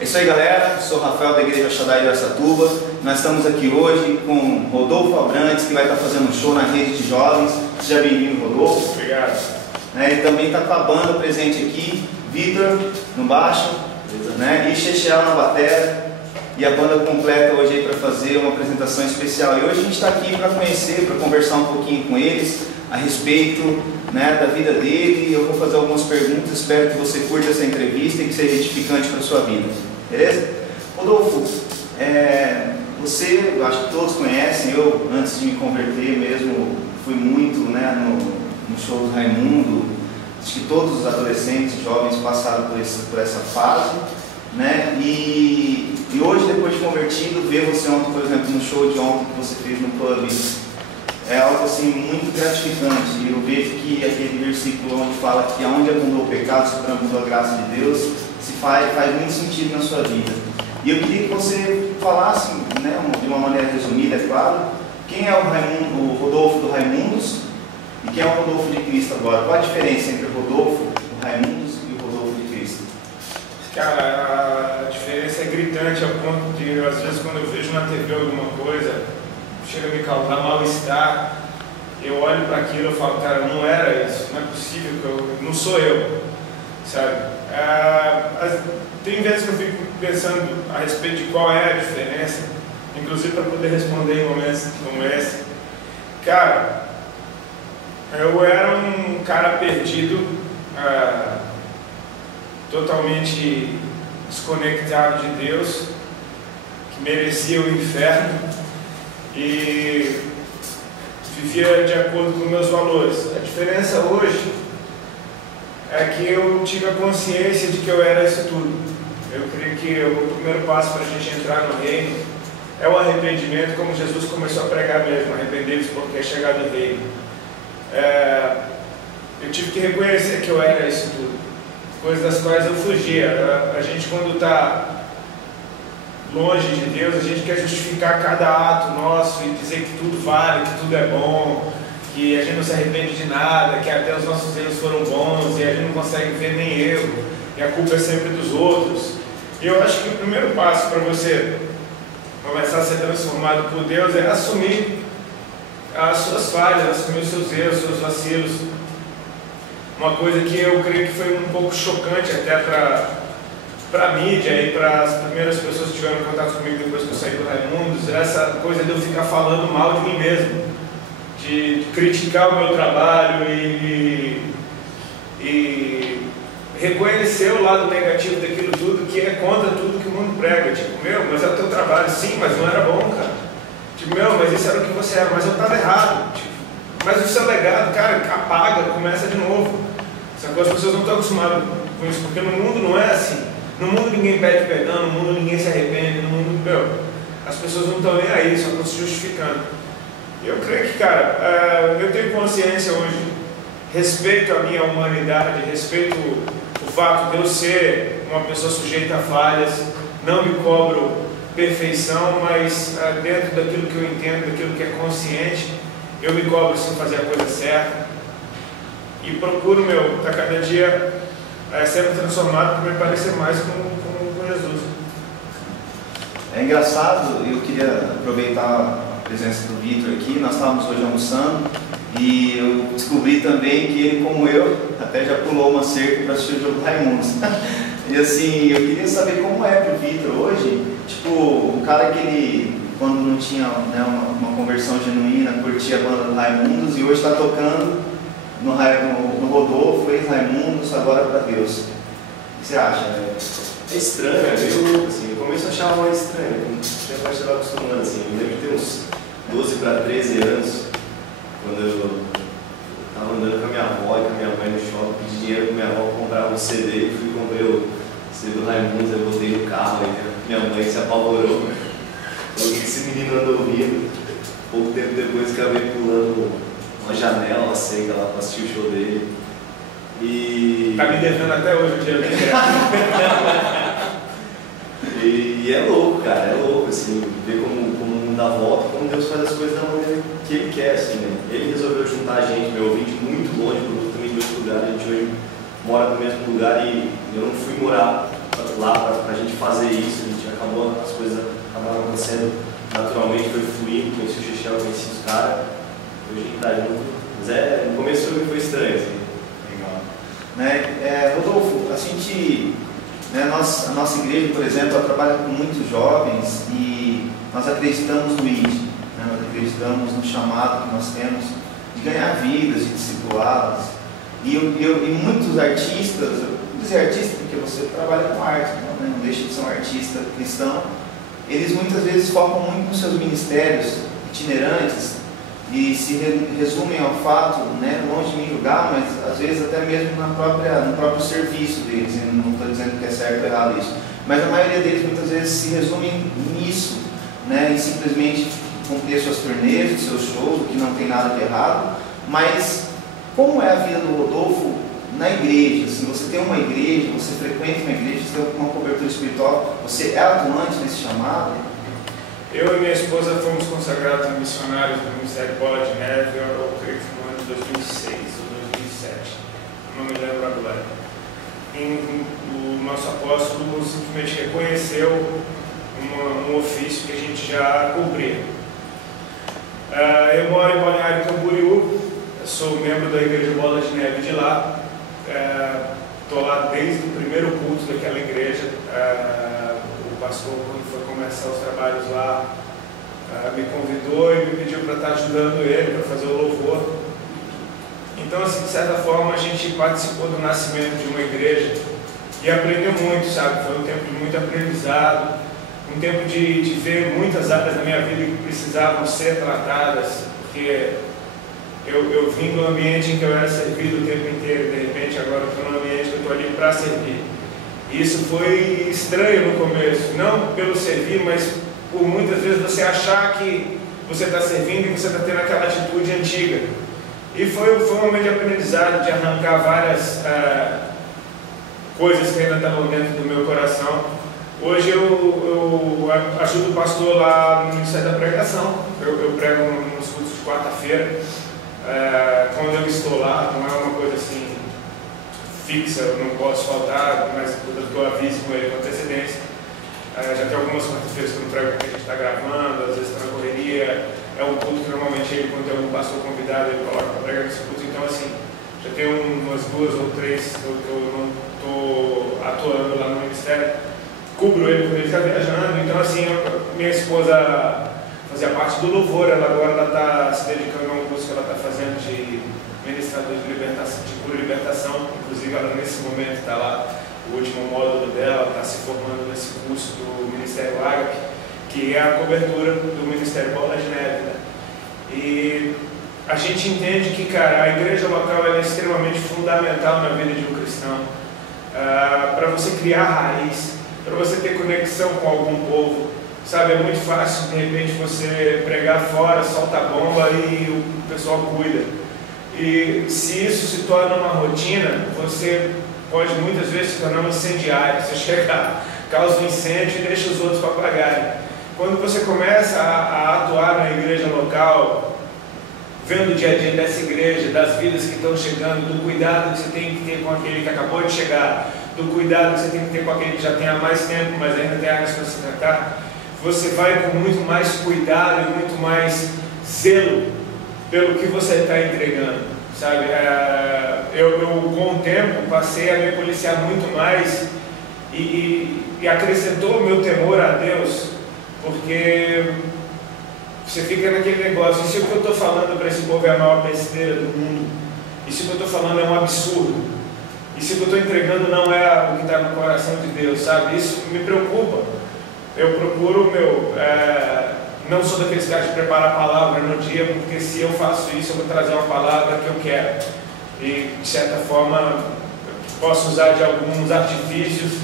É isso aí, galera. Sou o Rafael da Igreja Shaddai de Araçatuba. Nós estamos aqui hoje com Rodolfo Abrantes, que vai estar fazendo um show na rede de jovens. Seja bem-vindo, Rodolfo. Obrigado. Ele também está com a banda presente aqui, Vitor no baixo, e Chechel na bateria. E a banda completa hoje para fazer uma apresentação especial. E hoje a gente está aqui para conhecer, para conversar um pouquinho com eles a respeito da vida dele. Eu vou fazer algumas perguntas, espero que você curta essa entrevista e que seja edificante para a sua vida. Beleza? Rodolfo, você, eu acho que todos conhecem, eu antes de me converter mesmo, fui muito no show do Raimundo. Acho que todos os adolescentes, jovens passaram por essa fase. E hoje, depois de convertido, ver você ontem, por exemplo, no show de ontem que você fez no pub, é algo assim muito gratificante. Eu vejo que aquele versículo onde fala que aonde abundou o pecado, superabundou a graça de Deus, faz muito sentido na sua vida. E eu queria que você falasse, de uma maneira resumida, é claro, quem é o Rodolfo do Raimundos e quem é o Rodolfo de Cristo agora. Qual a diferença entre o Rodolfo do Raimundos e o Rodolfo de Cristo? Cara, a diferença é gritante ao ponto de, às vezes, quando eu vejo na TV alguma coisa, chega a me causar mal-estar, eu olho para aquilo e falo, cara, não era isso, não é possível, não sou eu, sabe? Tem vezes que eu fico pensando a respeito de qual é a diferença, inclusive para poder responder em momentos como esse. Cara, eu era um cara perdido, totalmente desconectado de Deus, que merecia o inferno e vivia de acordo com meus valores. A diferença hoje é que eu tive a consciência de que eu era isso tudo. Eu creio que o primeiro passo para a gente entrar no reino é o arrependimento, como Jesus começou a pregar mesmo: arrependei-vos porque é chegado o reino. Eu tive que reconhecer que eu era isso tudo, coisas das quais eu fugia. A gente, quando está longe de Deus, a gente quer justificar cada ato nosso e dizer que tudo vale, que tudo é bom, que a gente não se arrepende de nada, que até os nossos erros foram bons e a gente não consegue ver nem erro, e a culpa é sempre dos outros. E eu acho que o primeiro passo para você começar a ser transformado por Deus é assumir as suas falhas, assumir os seus erros, os seus vacilos. Uma coisa que eu creio que foi um pouco chocante até para a mídia e para as primeiras pessoas que tiveram contato comigo depois que eu saí do Raimundos, essa coisa de eu ficar falando mal de mim mesmo, de criticar o meu trabalho e reconhecer o lado negativo daquilo tudo, que é contra tudo que o mundo prega. Tipo, mas é o teu trabalho. Sim, mas não era bom, cara. Tipo, mas isso era o que você era, mas eu estava errado. Tipo, mas o seu legado, cara, apaga, começa de novo. As pessoas não estão acostumadas com isso, porque no mundo não é assim. No mundo ninguém pede perdão, no mundo ninguém se arrepende, no mundo, as pessoas não estão nem aí, só estão se justificando. Eu creio que, cara, eu tenho consciência hoje, respeito a minha humanidade, respeito o fato de eu ser uma pessoa sujeita a falhas, não me cobro perfeição, mas dentro daquilo que eu entendo, daquilo que é consciente, eu me cobro sim fazer a coisa certa e procuro, estar cada dia sendo transformado para me parecer mais com Jesus. É engraçado, eu queria aproveitar a presença do Vitor aqui. Nós estávamos hoje almoçando e eu descobri também que ele, como eu, até já pulou uma cerca para assistir o jogo do Raimundos. E assim, eu queria saber como é para o Vitor hoje, tipo, o cara que ele, quando não tinha uma conversão genuína, curtia a banda do Raimundos e hoje está tocando no Rodolfo, ex-Raimundos, agora para Deus. O que você acha? É estranho, eu no começo eu achava mais estranho, depois eu estava acostumando, assim. Eu lembro de ter uns 12 para 13 anos, quando eu estava andando com a minha avó e com a minha mãe no shopping, pedi dinheiro para minha avó comprar um CD e fui comprei o CD do Raimundos, eu botei no carro, aí minha mãe se apavorou. O que esse menino anda ouvindo? Pouco tempo depois acabei pulando uma janela seca lá para assistir o show dele. E... Tá me devendo até hoje o dia do E é louco, cara, é louco, assim, ver como o mundo dá volta, como Deus faz as coisas da maneira que Ele quer, assim, né? Ele resolveu juntar a gente, meu ouvinte, muito longe, também de outro lugar. A gente hoje mora no mesmo lugar e eu não fui morar lá para a gente fazer isso, a gente acabou, as coisas acabaram acontecendo naturalmente, foi fluindo, conheci o Chechel, conheci os caras, hoje a gente tá junto, mas no começo foi estranho, assim. Legal. Né? Rodolfo, a gente, né, a nossa igreja, por exemplo, ela trabalha com muitos jovens e nós acreditamos no ID, né? Nós acreditamos no chamado que nós temos de ganhar vidas, de discipulá-las. E muitos artistas, vou dizer artista porque você trabalha com arte, né? Não deixa de ser um artista cristão, eles muitas vezes focam muito nos seus ministérios itinerantes e se resumem ao fato, né, longe de me julgar, mas às vezes até mesmo no próprio serviço deles. Eu não estou dizendo que é certo ou errado isso, mas a maioria deles muitas vezes se resumem nisso, né, em simplesmente cumprir suas turnês, seus shows, o que não tem nada de errado. Mas como é a vida do Rodolfo na igreja? Se você tem uma igreja, você frequenta uma igreja, você tem uma cobertura espiritual, você é atuante nesse chamado? Eu e minha esposa fomos consagrados missionários do Ministério Bola de Neve, eu creio que no ano de 2006 ou 2007, não me lembro agora. O nosso apóstolo simplesmente reconheceu um ofício que a gente já cumpria. Eu moro em Balneário Camboriú, sou membro da Igreja Bola de Neve de lá, estou lá desde o primeiro culto daquela igreja. O pastor, quando foi começar os trabalhos lá, me convidou e me pediu para estar ajudando ele, para fazer o louvor. Então, assim, de certa forma, a gente participou do nascimento de uma igreja e aprendeu muito, sabe? Foi um tempo de muito aprendizado, um tempo de ver muitas áreas da minha vida que precisavam ser tratadas, porque eu vim do ambiente em que eu era servido o tempo inteiro, de repente agora eu estou no ambiente que eu estou ali para servir. Isso foi estranho no começo, não pelo servir, mas por muitas vezes você achar que você está servindo e você está tendo aquela atitude antiga. E foi um momento de aprendizado, de arrancar várias coisas que ainda estavam dentro do meu coração. Hoje eu ajudo o pastor lá no Ministério da Pregação, eu prego nos cultos de quarta-feira. Quando eu estou lá, não é uma coisa assim fixa, eu não posso faltar, mas eu aviso com ele com antecedência. Já tem algumas quartas-feiras que eu não prego porque a gente está gravando, às vezes está na correria. É um culto que normalmente ele, quando tem algum pastor convidado, ele coloca para pregar nesse culto. Então, assim, já tem umas 2 ou 3 que eu não estou atuando lá no ministério. Cubro ele quando ele está viajando. Então, assim, minha esposa fazia parte do louvor, ela agora está se dedicando a um curso que ela está fazendo de ministrador de libertação, de cura e libertação. Inclusive, ela nesse momento está lá, o último módulo dela, está se formando nesse curso do Ministério Ágape, que é a cobertura do Ministério Bola de Neve, né? E a gente entende que, cara, a igreja local é extremamente fundamental na vida de um cristão, para você criar raiz, para você ter conexão com algum povo, sabe? É muito fácil, de repente, você pregar fora, solta a bomba e o pessoal cuida. E se isso se torna uma rotina, você pode muitas vezes se tornar um incendiário. Você chega, causa um incêndio e deixa os outros para apagarem. Quando você começa a atuar na igreja local, vendo o dia a dia dessa igreja, das vidas que estão chegando, do cuidado que você tem que ter com aquele que acabou de chegar, do cuidado que você tem que ter com aquele que já tem há mais tempo, mas ainda tem áreas para se tratar, você vai com muito mais cuidado e muito mais zelo pelo que você está entregando, sabe? Eu com o tempo passei a me policiar muito mais e acrescentou o meu temor a Deus, porque você fica naquele negócio: e se o que eu estou falando para esse povo é a maior besteira do mundo? E se o que eu estou falando é um absurdo? E se o que eu estou entregando não é o que está no coração de Deus, sabe? Isso me preocupa. Eu procuro, não sou daqueles caras de preparar a palavra no dia, porque se eu faço isso, eu vou trazer uma palavra que eu quero. E, de certa forma, posso usar de alguns artifícios,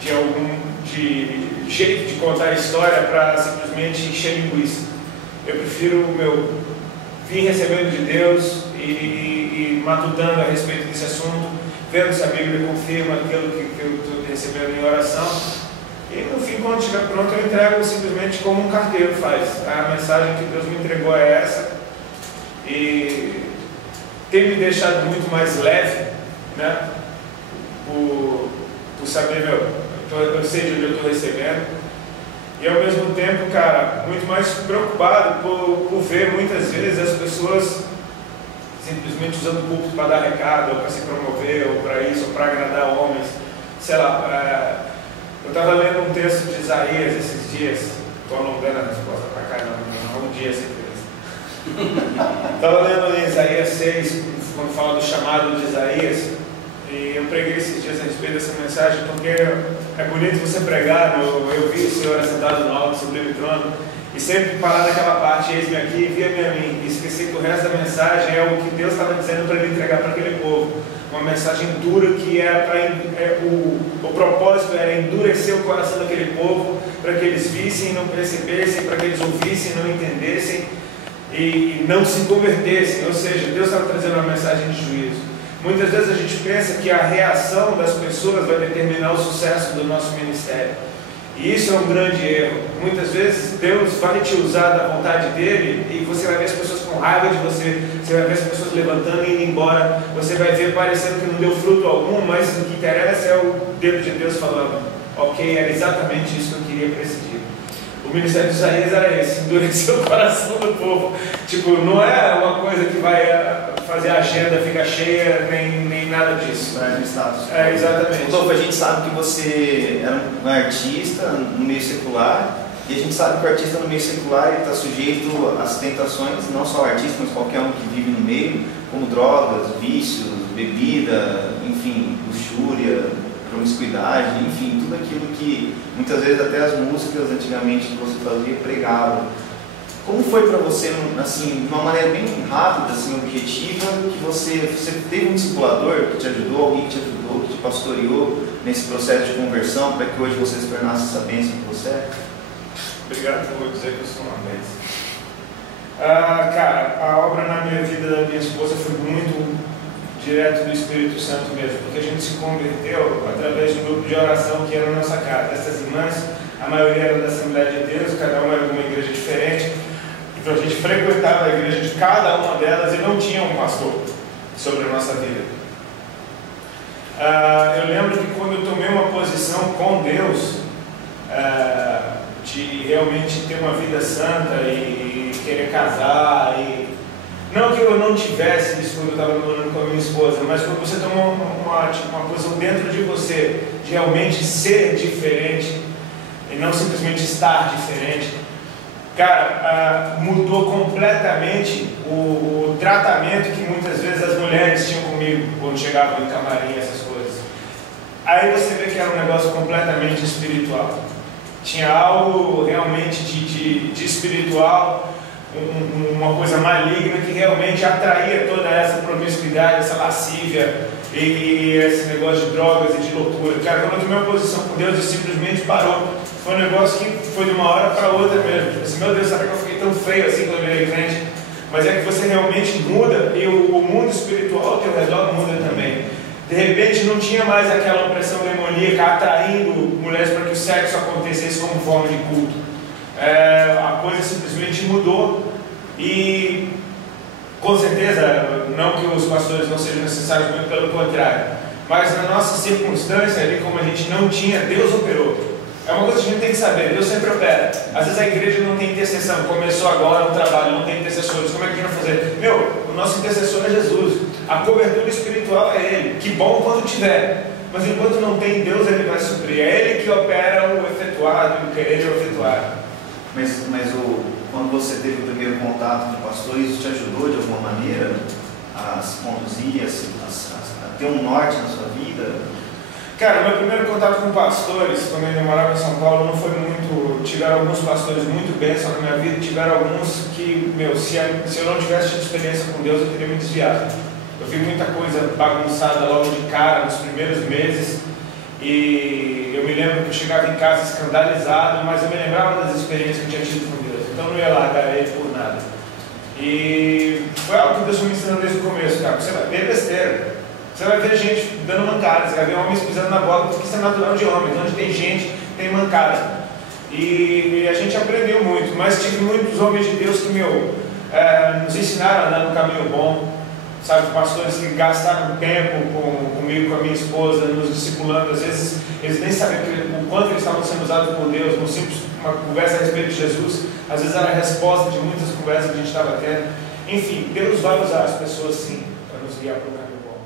de jeito de contar a história para simplesmente encher linguiça. Eu prefiro vir recebendo de Deus e matutando a respeito desse assunto, vendo se a Bíblia confirma aquilo que eu estou recebendo em oração. E no fim, quando estiver pronto, eu entrego simplesmente como um carteiro faz. A mensagem que Deus me entregou é essa. E tem me deixado muito mais leve, né? Por por saber, eu sei de onde eu estou recebendo. E ao mesmo tempo, cara, muito mais preocupado por ver muitas vezes as pessoas simplesmente usando o púlpito para dar recado, ou para se promover, ou para isso, ou para agradar homens. Sei lá, eu estava lendo um texto de Isaías esses dias, estou alongando a resposta para cá, não, um dia sem estava lendo em Isaías 6, quando fala do chamado de Isaías, e eu preguei esses dias a respeito dessa mensagem, porque é bonito você pregar, eu vi o Senhor assentado no alto, sublime trono, e sempre parar naquela parte, eis-me aqui, envia-me a mim, e esqueci que o resto da mensagem é o que Deus estava dizendo para ele entregar para aquele povo, uma mensagem dura que o propósito era endurecer o coração daquele povo, para que eles vissem e não percebessem, para que eles ouvissem e não entendessem, e não se convertessem, ou seja, Deus estava trazendo uma mensagem de juízo. Muitas vezes a gente pensa que a reação das pessoas vai determinar o sucesso do nosso ministério, e isso é um grande erro. Muitas vezes Deus vai te usar da vontade dele, e você vai ver as pessoas com raiva de você, você vai ver as pessoas levantando e indo embora, você vai ver parecendo que não deu fruto algum, mas o que interessa é o dedo de Deus falando, ok, era exatamente isso que eu queria para esse dia. O ministério de Isaías era esse, endurecer o coração do povo. Tipo, não é uma coisa que vai fazer a agenda ficar cheia, nem nada disso. Traz um status. É, exatamente. Rodolfo, a gente sabe que você era um artista no meio secular, e a gente sabe que o artista no meio secular está sujeito às tentações, não só o artista, mas qualquer um que vive no meio, como drogas, vícios, bebida, enfim, luxúria, promiscuidade, enfim, tudo aquilo que muitas vezes até as músicas antigamente que você fazia pregavam. Como foi para você, assim, de uma maneira bem rápida, assim, objetiva, que você teve um discipulador que te ajudou, alguém que te ajudou, que te pastoreou nesse processo de conversão, para que hoje você se tornasse essa bênção que você é? Obrigado, eu vou dizer que eu sou uma bênção. Cara, a obra na minha vida da minha esposa foi muito direto do Espírito Santo mesmo, porque a gente se converteu através de um grupo de oração que era na nossa casa. Essas irmãs, a maioria era da Assembleia de Deus, cada uma era de uma igreja diferente, então a gente frequentava a igreja de cada uma delas e não tinha um pastor sobre a nossa vida. Eu lembro que quando eu tomei uma posição com Deus, de realmente ter uma vida santa e querer casar, não que eu não tivesse isso quando eu estava namorando com a minha esposa, mas quando você toma uma posição dentro de você, de realmente ser diferente, e não simplesmente estar diferente, cara, mudou completamente o tratamento que muitas vezes as mulheres tinham comigo, quando chegavam em camarim, essas coisas. Aí você vê que era um negócio completamente espiritual. Tinha algo realmente de espiritual, uma coisa maligna que realmente atraía toda essa promiscuidade, essa lascívia e esse negócio de drogas e de loucura. Cara, quando eu tomei uma posição com Deus, eu simplesmente parou. Foi um negócio que foi de uma hora para outra mesmo. Tipo assim, meu Deus, será que eu fiquei tão feio assim quando eu virei crente? Mas é que você realmente muda e o mundo espiritual ao teu redor muda também. De repente não tinha mais aquela opressão demoníaca atraindo mulheres para que o sexo acontecesse como forma de culto. A coisa simplesmente mudou e, com certeza, não que os pastores não sejam necessários, muito pelo contrário, mas na nossa circunstância ali, como a gente não tinha, Deus operou. É uma coisa que a gente tem que saber, Deus sempre opera. Às vezes a igreja não tem intercessão, começou agora um trabalho, não tem intercessores, como é que a gente vai fazer? O nosso intercessor é Jesus, a cobertura espiritual é Ele, que bom quando tiver, mas enquanto não tem Deus, Ele vai suprir, é Ele que opera o efetuado, o querer e o efetuar. Mas quando você teve o primeiro contato com o pastor, isso te ajudou de alguma maneira a se conduzir, a ter um norte na sua vida? Cara, meu primeiro contato com pastores, quando eu morava em São Paulo, não foi muito. Tiveram alguns pastores muito bênçãos na minha vida, tiveram alguns que, se eu não tivesse tido experiência com Deus, eu teria me desviado. Eu vi muita coisa bagunçada logo de cara, nos primeiros meses, e eu me lembro que eu chegava em casa escandalizado, mas eu me lembrava das experiências que eu tinha tido com Deus, então eu não ia largar Ele por nada. E foi algo que Deus foi me ensinando desde o começo, cara. Você vai ver besteira. Você vai ver gente dando mancada, você vai ver homens pisando na bola, porque isso é natural de homens. Onde tem gente, tem mancada. E a gente aprendeu muito, mas tive muitos homens de Deus que, nos ensinaram a andar no caminho bom. Sabe, pastores que gastaram tempo comigo comigo, com a minha esposa, nos discipulando. Às vezes eles nem sabiam o quanto eles estavam sendo usados por Deus, num simples, uma conversa a respeito de Jesus. Às vezes era a resposta de muitas conversas que a gente estava tendo. Enfim, Deus vai usar as pessoas sim para nos guiar para o caminho bom.